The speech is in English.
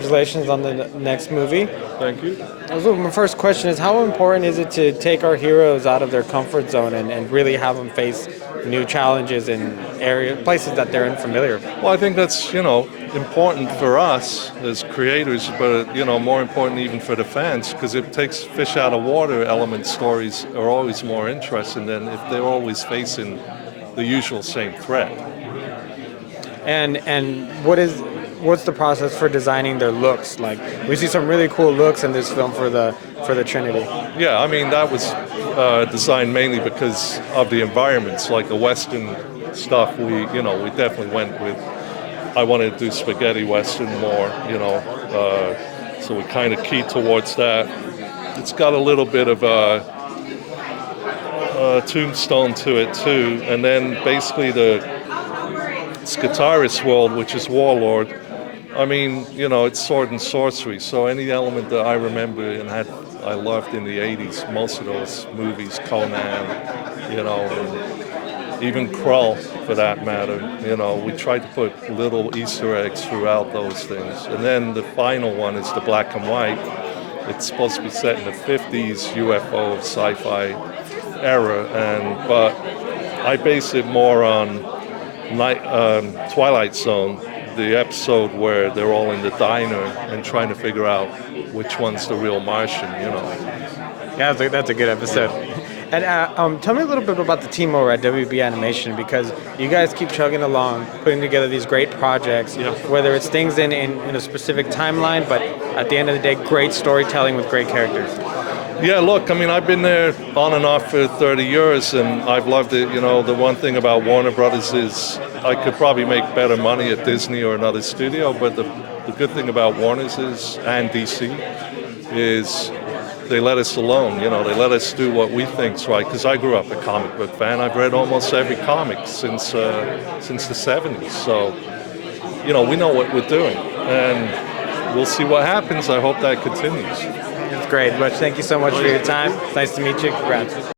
congratulations on the next movie. Thank you. So my first question is, how important is it to take our heroes out of their comfort zone and really have them face new challenges in places that they're unfamiliar? Well, I think that's, important for us as creators, but, more important even for the fans, because it takes fish out of water element stories are always more interesting than if they're always facing the usual same threat. And what's the process for designing their looks? Like, we see some really cool looks in this film for the Trinity. Yeah, I mean, that was designed mainly because of the environments, like the Western stuff. We definitely went with, I wanted to do spaghetti Western more, so we kind of keyed towards that. It's got a little bit of a tombstone to it too, and then basically it's guitarist world, which is Warworld. I mean, it's sword and sorcery, so any element that I remember and I loved in the 80s, most of those movies, Conan, and even Krull for that matter, we tried to put little Easter eggs throughout those things. And then the final one is the black and white. It's supposed to be set in the 50s UFO sci-fi era, but I base it more on Twilight Zone, the episode where they're all in the diner and trying to figure out which one's the real Martian, Yeah, that's a good episode. And tell me a little bit about the team over at WB Animation, because you guys keep chugging along, putting together these great projects, whether it's things in a specific timeline, but at the end of the day, great storytelling with great characters. Yeah, look, I mean, I've been there on and off for 30 years, and I've loved it. The one thing about Warner Brothers is I could probably make better money at Disney or another studio, but the good thing about Warner's and DC is they let us alone. They let us do what we think's right, because I grew up a comic book fan. I've read almost every comic since the 70s, so, we know what we're doing, and we'll see what happens. I hope that continues. It's great, Butch. Thank you so much for your time. It's nice to meet you. Congrats.